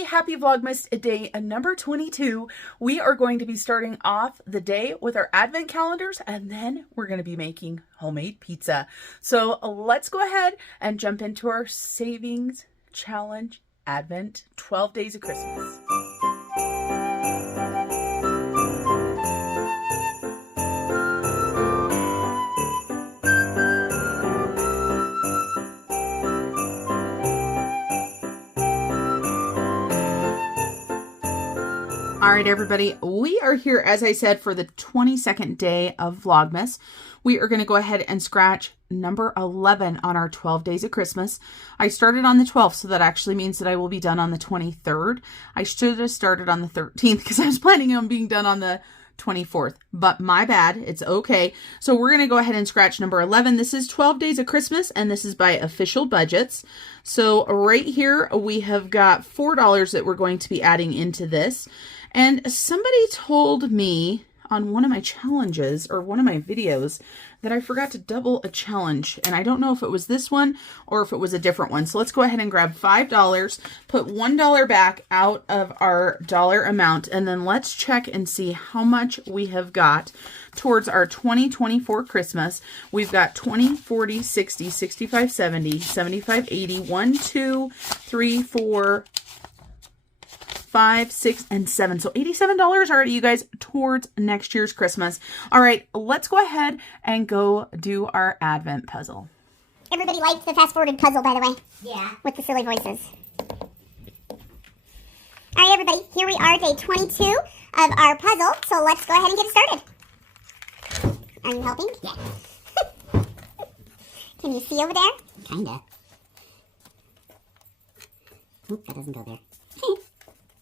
everybody, happy Vlogmas day number 22. We are going to be starting off the day with our advent calendars, and then we're going to be making homemade pizza. So let's go ahead and jump into our savings challenge advent 12 days of Christmas. All right, everybody, we are here, as I said, for the 22nd day of Vlogmas. We are going to go ahead and scratch number 11 on our 12 days of Christmas. I started on the 12th, so that actually means that I will be done on the 23rd. I should have started on the 13th because I was planning on being done on the 24th, but my bad. It's okay. So we're going to go ahead and scratch number 11. This is 12 days of Christmas, and this is by official budgets. So right here, we have got $4 that we're going to be adding into this. And somebody told me on one of my challenges or one of my videos that I forgot to double a challenge. And I don't know if it was this one or if it was a different one. So let's go ahead and grab $5, put $1 back out of our dollar amount, and then let's check and see how much we have got towards our 2024 Christmas. We've got 20, 40, 60, 65, 70, 75, 80, 1, 2, 3, 4, 5, 6, and 7. So $87 already, you guys, towards next year's Christmas. All right, let's go ahead and go do our Advent puzzle. Everybody liked the fast-forwarded puzzle, by the way. Yeah. With the silly voices. All right, everybody, here we are, day 22 of our puzzle. So let's go ahead and get it started. Are you helping? Yeah. Can you see over there? Kinda. Oop, that doesn't go there.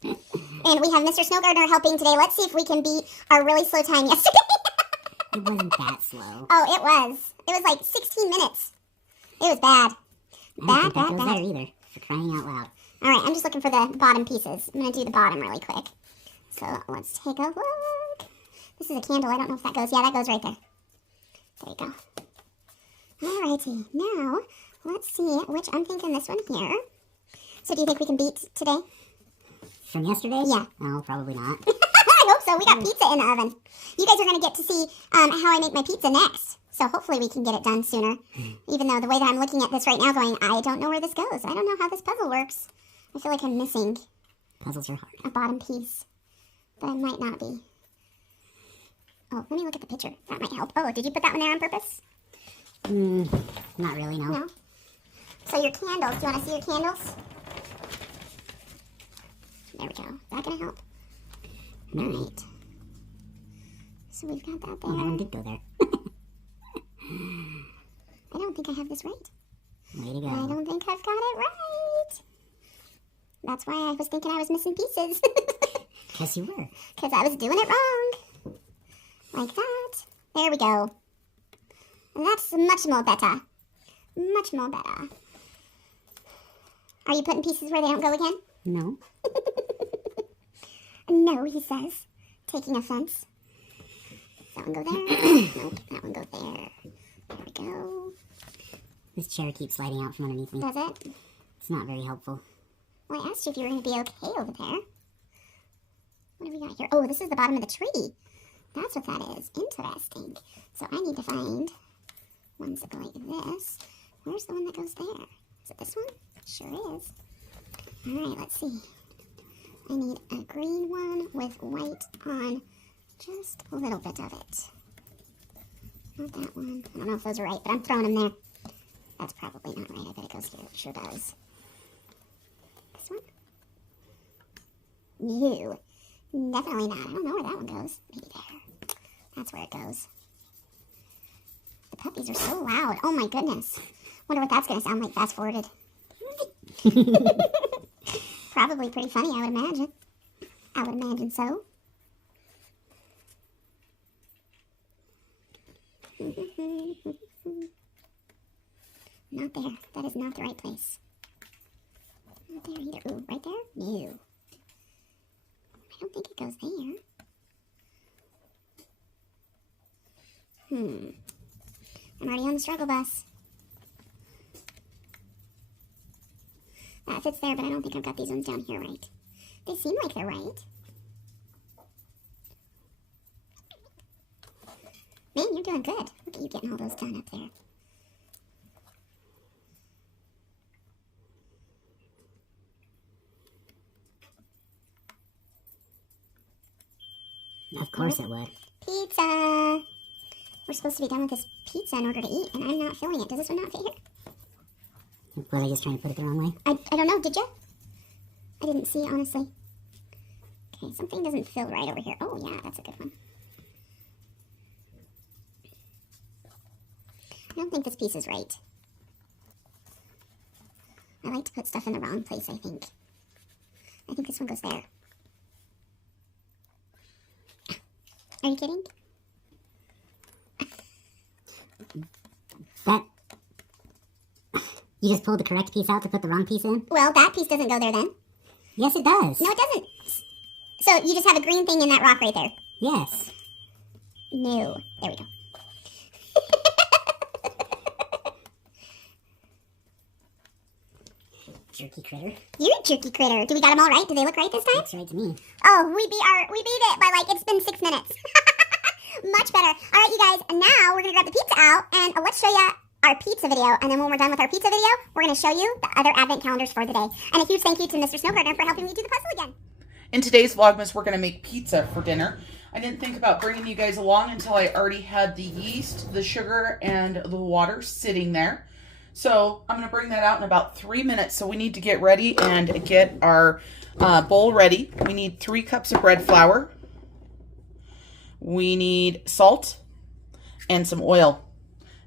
And we have Mr. Snow Gardener helping today. Let's see if we can beat our really slow time yesterday. It wasn't that slow. Oh, it was. It was like 16 minutes. It was bad. I don't think that goes there either, for crying out loud. All right, I'm just looking for the bottom pieces. I'm going to do the bottom really quick. So let's take a look. This is a candle. I don't know if that goes. Yeah, that goes right there. There you go. All righty. Now, let's see which I'm thinking this one here. So do you think we can beat today? From yesterday? Yeah. No, probably not. I hope so. We got pizza in the oven. You guys are going to get to see how I make my pizza next. So hopefully we can get it done sooner. Even though the way that I'm looking at this right now going, I don't know where this goes. I don't know how this puzzle works. I feel like I'm missing Puzzles are hard. a bottom piece. But I might not be. Oh, let me look at the picture. That might help. Oh, did you put that one there on purpose? Not really, no. No? So your candles. Do you want to see your candles? There we go. Is that going to help? No. All right. So we've got that there. Oh, that one did go there. I don't think I have this right. Way to go. I don't think I've got it right. That's why I was thinking I was missing pieces. Yes, you were. Because I was doing it wrong. Like that. There we go. And that's much more better. Much more better. Are you putting pieces where they don't go again? No. No, he says, taking offense. That one go there? Nope, that one go there. There we go. This chair keeps sliding out from underneath me. Does it? It's not very helpful. Well, I asked you if you were going to be okay over there. What have we got here? Oh, this is the bottom of the tree. That's what that is. Interesting. So I need to find ones that go like this. Where's the one that goes there? Is it this one? Sure is. All right, let's see. I need a green one with white on just a little bit of it. Not that one. I don't know if those are right, but I'm throwing them there. That's probably not right. I bet it goes here. It sure does. This one? No. Definitely not. I don't know where that one goes. Maybe there. That's where it goes. The puppies are so loud. Oh my goodness. Wonder what that's going to sound like fast forwarded. Probably pretty funny, I would imagine. I would imagine so. Not there. That is not the right place. Not there either. Ooh, right there? No. I don't think it goes there. I'm already on the struggle bus. That fits there, but I don't think I've got these ones down here right. They seem like they're right. Man, you're doing good. Look at you getting all those done up there. Of course it would. Pizza! We're supposed to be done with this pizza in order to eat, and I'm not feeling it. Does this one not fit here? Was I just trying to put it the wrong way? I don't know. Did you? I didn't see, honestly. Okay, something doesn't feel right over here. Oh, yeah, that's a good one. I don't think this piece is right. I like to put stuff in the wrong place, I think. I think this one goes there. Are you kidding? That... You just pulled the correct piece out to put the wrong piece in? Well, that piece doesn't go there then. Yes, it does. No, it doesn't. So you just have a green thing in that rock right there. Yes. No. There we go. Jerky critter. You're a jerky critter. Do we got them all right? Do they look right this time? Looks right to me. Oh, we beat it by like, it's been 6 minutes. Much better. All right, you guys, and now we're going to grab the pizza out, and let's show you our pizza video. And then when we're done with our pizza video, we're going to show you the other advent calendars for the day. And a huge thank you to Mr. Snowgartner for helping me do the puzzle again. In today's Vlogmas, we're going to make pizza for dinner. I didn't think about bringing you guys along until I already had the yeast, the sugar, and the water sitting there. So I'm going to bring that out in about 3 minutes. So we need to get ready and get our bowl ready. We need 3 cups of bread flour. We need salt and some oil.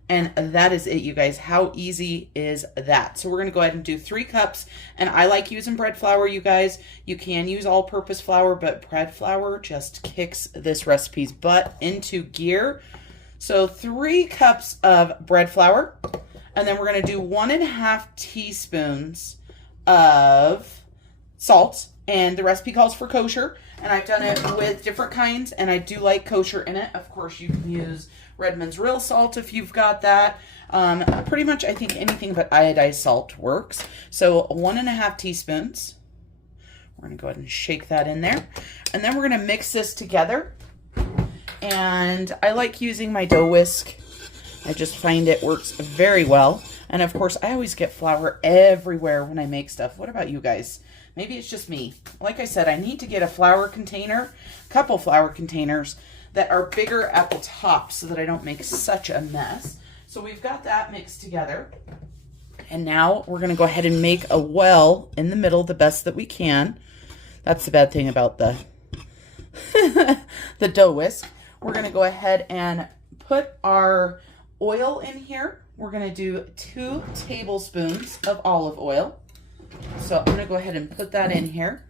And that is it, you guys. How easy is that? So we're going to go ahead and do 3 cups. And I like using bread flour, you guys. You can use all-purpose flour, but bread flour just kicks this recipe's butt into gear. So 3 cups of bread flour. And then we're going to do 1.5 teaspoons of salt. And the recipe calls for kosher. And I've done it with different kinds. And I do like kosher in it. Of course, you can use Redmond's real salt if you've got that. Pretty much, I think anything but iodized salt works. So 1.5 teaspoons. We're going to go ahead and shake that in there. And then we're going to mix this together. And I like using my dough whisk. I just find it works very well. And of course, I always get flour everywhere when I make stuff. What about you guys? Maybe it's just me. Like I said, I need to get a flour container, a couple flour containers that are bigger at the top so that I don't make such a mess. So we've got that mixed together. And now we're going to go ahead and make a well in the middle the best that we can. That's the bad thing about the, the dough whisk. We're going to go ahead and put our oil in here. We're going to do 2 tablespoons of olive oil. So I'm going to go ahead and put that in here.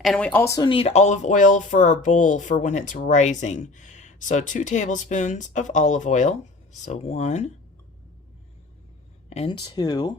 And we also need olive oil for our bowl for when it's rising. So 2 tablespoons of olive oil. So 1 and 2.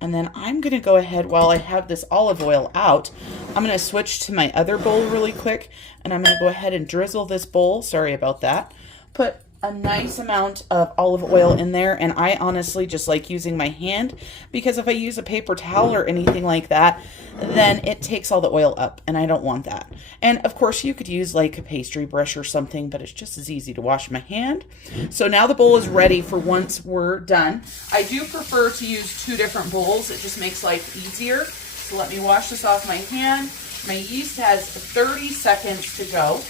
And then I'm going to go ahead, while I have this olive oil out, I'm going to switch to my other bowl really quick. And I'm going to go ahead and drizzle this bowl. Sorry about that. Put a nice amount of olive oil in there, and I honestly just like using my hand, because if I use a paper towel or anything like that, then it takes all the oil up, and I don't want that. And of course you could use like a pastry brush or something, but it's just as easy to wash my hand. So now the bowl is ready for once we're done. I do prefer to use 2 different bowls. It just makes life easier. So let me wash this off my hand. My yeast has 30 seconds to go.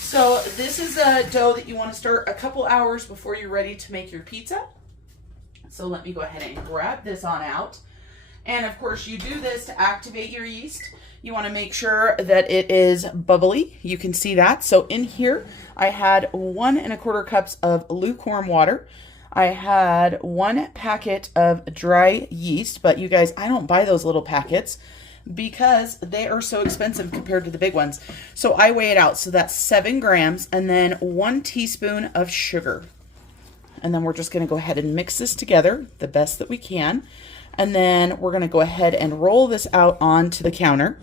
So this is a dough that you want to start a couple hours before you're ready to make your pizza. So let me go ahead and grab this on out. And of course you do this to activate your yeast. You want to make sure that it is bubbly. You can see that. So in here I had 1.25 cups of lukewarm water. I had 1 packet of dry yeast, but you guys, I don't buy those little packets because they are so expensive compared to the big ones. So I weigh it out. So that's 7 grams, and then 1 teaspoon of sugar. And then we're just going to go ahead and mix this together the best that we can. And then we're going to go ahead and roll this out onto the counter,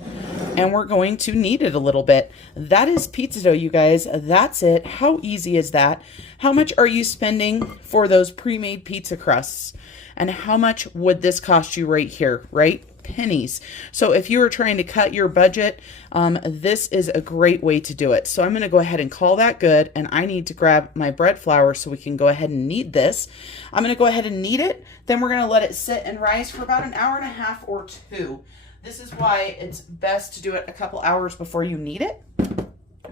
and we're going to knead it a little bit. That is pizza dough, you guys. That's it. How easy is that? How much are you spending for those pre-made pizza crusts? And how much would this cost you right here, right? pennies. So if you are trying to cut your budget, this is a great way to do it. So I'm going to go ahead and call that good, and I need to grab my bread flour so we can go ahead and knead this. I'm going to go ahead and knead it, then we're going to let it sit and rise for about an hour and a half or two. This is why it's best to do it a couple hours before you knead it.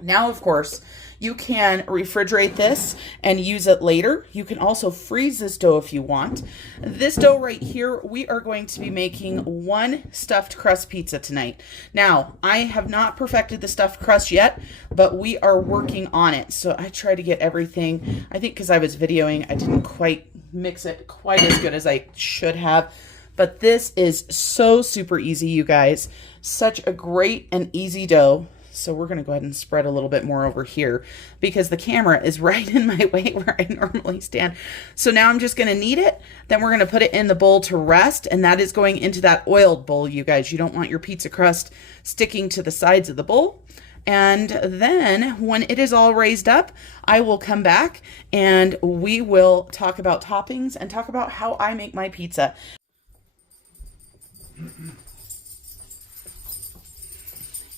Now, of course, you can refrigerate this and use it later. You can also freeze this dough if you want. This dough right here, we are going to be making one stuffed crust pizza tonight. Now, I have not perfected the stuffed crust yet, but we are working on it. So I try to get everything. I think because I was videoing, I didn't quite mix it quite as good as I should have. But this is so super easy, you guys. Such a great and easy dough. So we're going to go ahead and spread a little bit more over here because the camera is right in my way where I normally stand. So now I'm just going to knead it. Then we're going to put it in the bowl to rest. And that is going into that oiled bowl, you guys. You don't want your pizza crust sticking to the sides of the bowl. And then when it is all raised up, I will come back and we will talk about toppings and talk about how I make my pizza.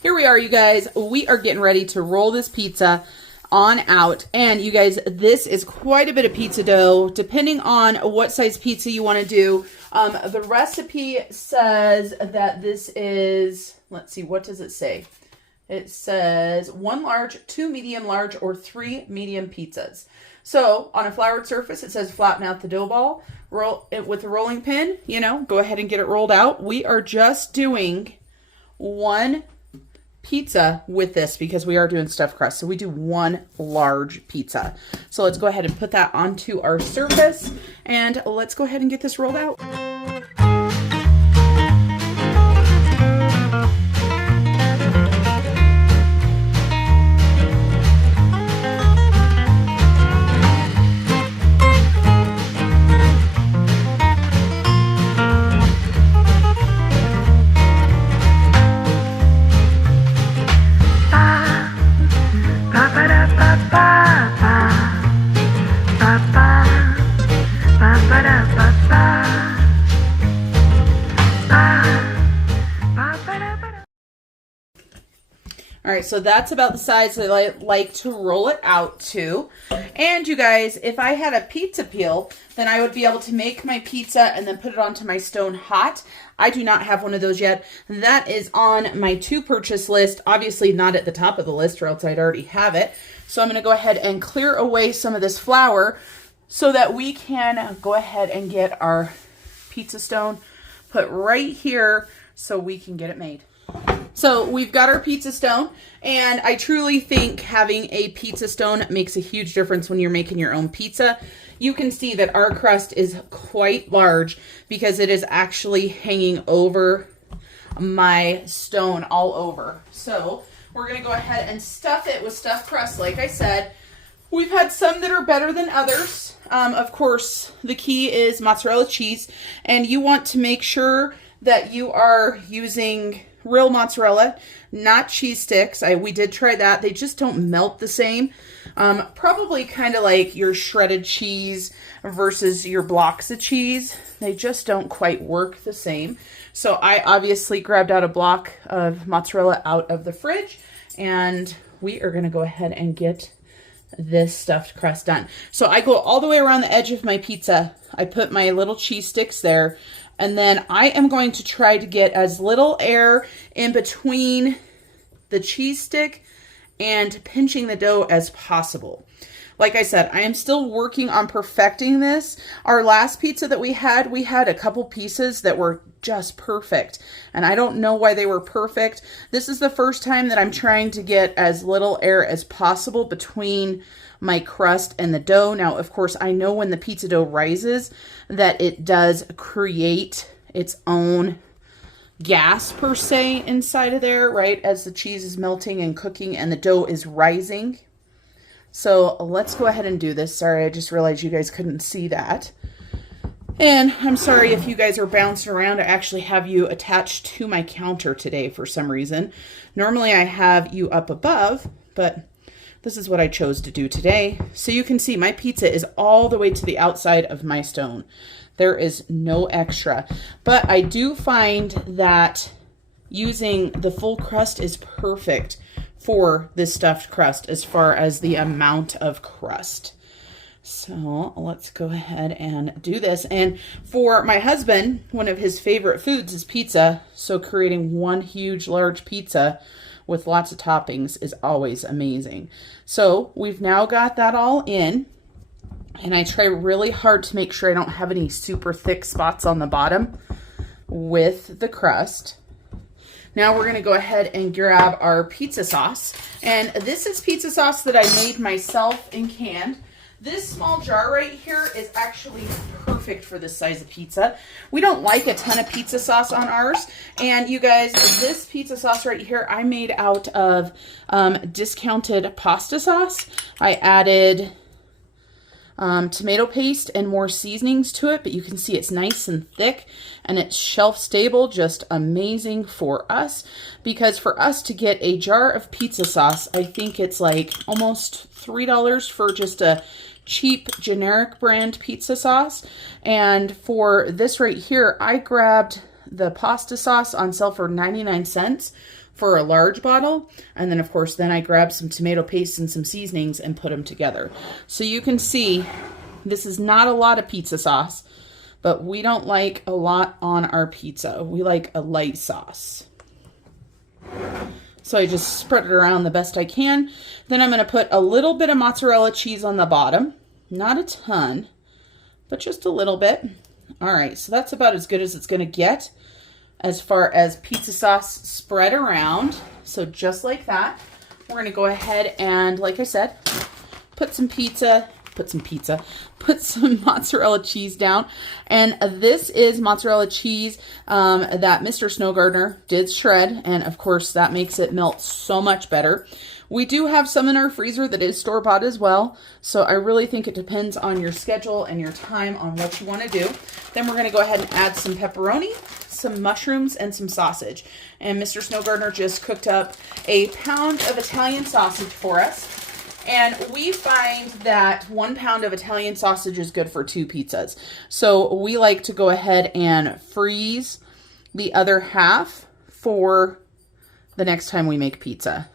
Here we are, you guys. We are getting ready to roll this pizza on out. And you guys, this is quite a bit of pizza dough, depending on what size pizza you want to do. The recipe says that this is, let's see, what does it say? It says 1 large, 2 medium large, or 3 medium pizzas. So on a floured surface, it says flatten out the dough ball, roll it with a rolling pin, you know, go ahead and get it rolled out. We are just doing one pizza with this because we are doing stuffed crust. So we do 1 large pizza. So let's go ahead and put that onto our surface and let's go ahead and get this rolled out. All right, so that's about the size that I like to roll it out to. And you guys, if I had a pizza peel, then I would be able to make my pizza and then put it onto my stone hot. I do not have one of those yet. That is on my to purchase list. Obviously not at the top of the list or else I'd already have it. So I'm gonna go ahead and clear away some of this flour so that we can go ahead and get our pizza stone put right here so we can get it made. So we've got our pizza stone, and I truly think having a pizza stone makes a huge difference when you're making your own pizza. You can see that our crust is quite large because it is actually hanging over my stone all over. So we're going to go ahead and stuff it with stuffed crust. Like I said, we've had some that are better than others. Of course, the key is mozzarella cheese, and you want to make sure that you are using real mozzarella, not cheese sticks. We did try that. They just don't melt the same. Probably kind of like your shredded cheese versus your blocks of cheese. They just don't quite work the same. So I obviously grabbed out a block of mozzarella out of the fridge, and we are going to go ahead and get this stuffed crust done. So I go all the way around the edge of my pizza. I put my little cheese sticks there. And then I am going to try to get as little air in between the cheese stick and pinching the dough as possible. Like I said, I am still working on perfecting this. Our last pizza that we had a couple pieces that were just perfect. And I don't know why they were perfect. This is the first time that I'm trying to get as little air as possible between my crust and the dough. Now, of course, I know when the pizza dough rises that it does create its own gas per se inside of there, right? As the cheese is melting and cooking and the dough is rising. So let's go ahead and do this. Sorry, I just realized you guys couldn't see that. And I'm sorry if you guys are bouncing around. I actually have you attached to my counter today for some reason. Normally I have you up above, but this is what I chose to do today. So you can see my pizza is all the way to the outside of my stone. There is no extra. But I do find that using the full crust is perfect for this stuffed crust as far as the amount of crust. So let's go ahead and do this. And for my husband, one of his favorite foods is pizza. So creating one huge, large pizza with lots of toppings is always amazing. So we've now got that all in. And I try really hard to make sure I don't have any super thick spots on the bottom with the crust. Now we're going to go ahead and grab our pizza sauce. And this is pizza sauce that I made myself and canned. This small jar right here is actually perfect for this size of pizza. We don't like a ton of pizza sauce on ours. And you guys, this pizza sauce right here, I made out of discounted pasta sauce. I added tomato paste and more seasonings to it, but you can see it's nice and thick and it's shelf stable, just amazing for us, because for us to get a jar of pizza sauce, I think it's like almost $3 for just a cheap generic brand pizza sauce. And for this right here, I grabbed the pasta sauce on sale for 99 cents for a large bottle. And then of course, then I grabbed some tomato paste and some seasonings and put them together. So you can see this is not a lot of pizza sauce, but we don't like a lot on our pizza. We like a light sauce. So I just spread it around the best I can. Then I'm going to put a little bit of mozzarella cheese on the bottom. Not a ton, but just a little bit. All right, so that's about as good as it's going to get as far as pizza sauce spread around. So just like that, we're going to go ahead and, like I said, put some mozzarella cheese down. And this is mozzarella cheese that Mr. Snow Gardener did shred. And of course, that makes it melt so much better. We do have some in our freezer that is store-bought as well. So I really think it depends on your schedule and your time on what you want to do. Then we're going to go ahead and add some pepperoni, some mushrooms, and some sausage. And Mr. Snow Gardener just cooked up a pound of Italian sausage for us. And we find that 1 pound of Italian sausage is good for 2 pizzas. So we like to go ahead and freeze the other half for the next time we make pizza.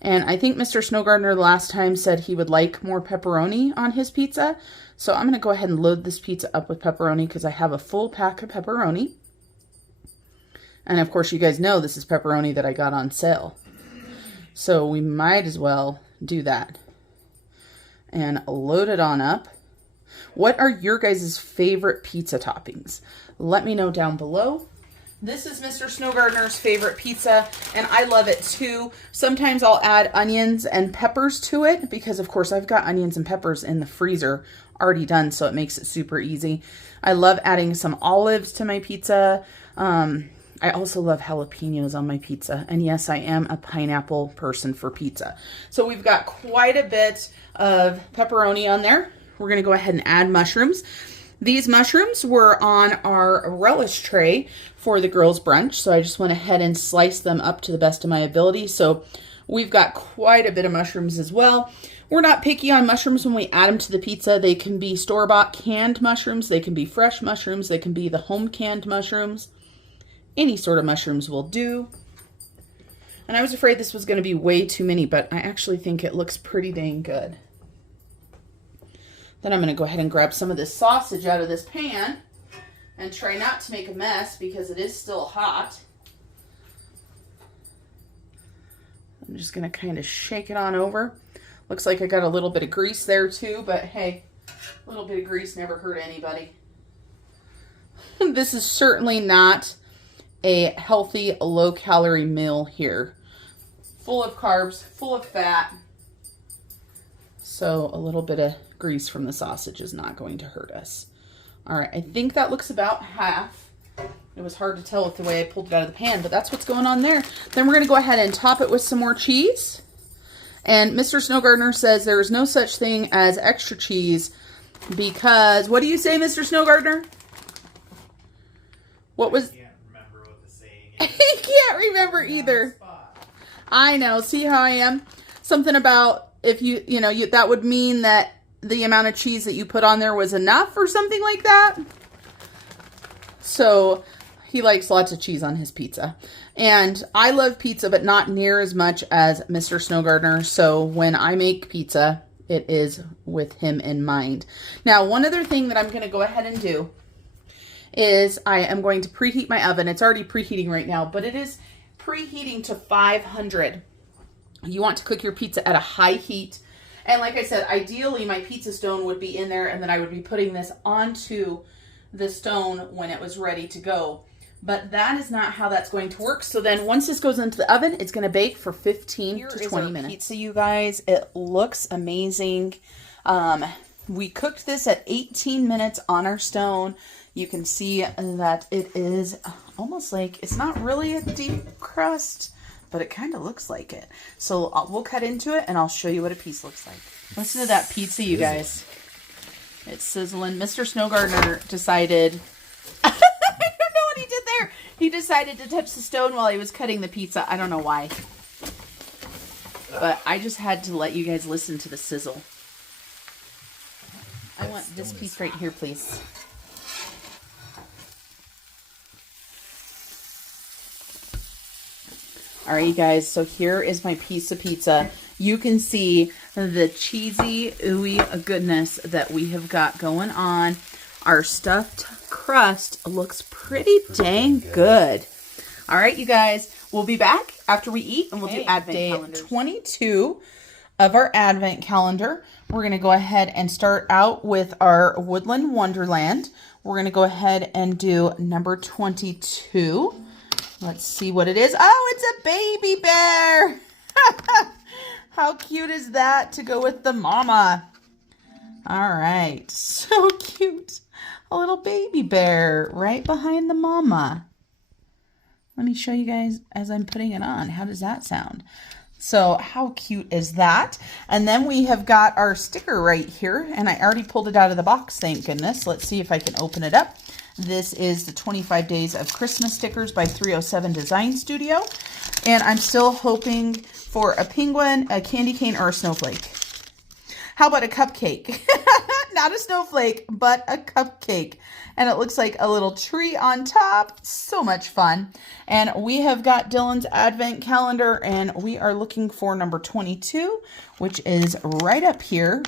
And I think Mr. Snow Gardener last time said he would like more pepperoni on his pizza. So I'm going to go ahead and load this pizza up with pepperoni because I have a full pack of pepperoni. And of course, you guys know this is pepperoni that I got on sale. So we might as well do that and load it on up. What are your guys' favorite pizza toppings? Let me know down below. This is Mr. Snow Gardener's favorite pizza, and I love it too. Sometimes I'll add onions and peppers to it because, of course, I've got onions and peppers in the freezer already done, so it makes it super easy. I love adding some olives to my pizza. I also love jalapenos on my pizza. And yes, I am a pineapple person for pizza. So we've got quite a bit of pepperoni on there. We're going to go ahead and add mushrooms. These mushrooms were on our relish tray for the girls' brunch. So I just went ahead and sliced them up to the best of my ability. So we've got quite a bit of mushrooms as well. We're not picky on mushrooms when we add them to the pizza. They can be store-bought canned mushrooms. They can be fresh mushrooms. They can be the home canned mushrooms. Any sort of mushrooms will do. And I was afraid this was going to be way too many, but I actually think it looks pretty dang good. Then I'm going to go ahead and grab some of this sausage out of this pan and try not to make a mess because it is still hot. I'm just going to kind of shake it on over. Looks like I got a little bit of grease there too, but hey, a little bit of grease never hurt anybody. This is certainly not a healthy, low-calorie meal here. Full of carbs, full of fat. So a little bit of grease from the sausage is not going to hurt us. All right, I think that looks about half. It was hard to tell with the way I pulled it out of the pan, but that's what's going on there. Then we're going to go ahead and top it with some more cheese. And Mr. Snow Gardener says there is no such thing as extra cheese because, what do you say, Mr. Snow Gardener? What was... I can't remember either. I know. See how I am? Something about if you that would mean that the amount of cheese that you put on there was enough or something like that. So he likes lots of cheese on his pizza. And I love pizza, but not near as much as Mr. Snow Gardener. So when I make pizza, it is with him in mind. Now, one other thing that I'm going to go ahead and do is I am going to preheat my oven. It's already preheating right now, but it is preheating to 500. You want to cook your pizza at a high heat. And like I said, ideally my pizza stone would be in there, and then I would be putting this onto the stone when it was ready to go. But that is not how that's going to work. So then once this goes into the oven, it's going to bake for 15 to 20 minutes. Pizza, you guys, it looks amazing. We cooked this at 18 minutes on our stone. You can see that it is almost like, it's not really a deep crust, but it kind of looks like it. So we'll cut into it and I'll show you what a piece looks like. Listen to that pizza, you guys. It's sizzling. Mr. Snow Gardener decided, I don't know what he did there. He decided to touch the stone while he was cutting the pizza. I don't know why. But I just had to let you guys listen to the sizzle. I want this piece right here, please. All right, you guys, so here is my piece of pizza. You can see the cheesy, ooey goodness that we have got going on. Our stuffed crust looks pretty dang good. All right, you guys, we'll be back after we eat, and we'll do day 22 of our Advent calendar. We're going to go ahead and start out with our Woodland Wonderland. We're going to go ahead and do number 22. Let's see what it is. Oh, it's a baby bear. How cute is that to go with the mama? All right, so cute. A little baby bear right behind the mama. Let me show you guys as I'm putting it on. How does that sound? So how cute is that? And then we have got our sticker right here, and I already pulled it out of the box, thank goodness. Let's see if I can open it up. This is the 25 Days of Christmas stickers by 307 Design Studio. And I'm still hoping for a penguin, a candy cane, or a snowflake. How about a cupcake? Not a snowflake, but a cupcake. And it looks like a little tree on top. So much fun. And we have got Dylan's Advent calendar, and we are looking for number 22, which is right up here.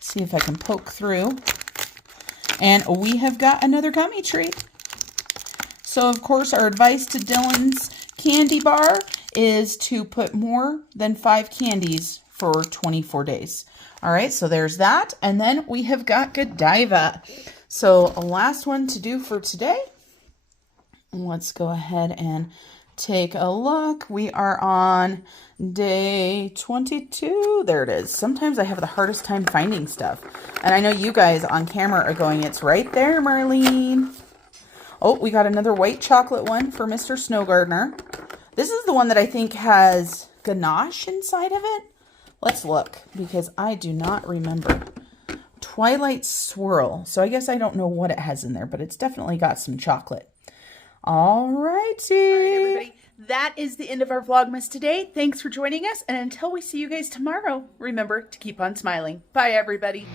See if I can poke through. And we have got another gummy treat. So, of course, our advice to Dylan's candy bar is to put more than 5 candies for 24 days. All right, so there's that. And then we have got Godiva. So, last one to do for today. Let's go ahead and take a look. We are on day 22. There it is. Sometimes I have the hardest time finding stuff. And I know you guys on camera are going, it's right there, Marlene. Oh, we got another white chocolate one for Mr. Snow Gardener. This is the one that I think has ganache inside of it. Let's look, because I do not remember. Twilight Swirl. So I guess I don't know what it has in there, but it's definitely got some chocolate. All righty. All right, everybody. That is the end of our Vlogmas today. Thanks for joining us. And until we see you guys tomorrow, remember to keep on smiling. Bye, everybody.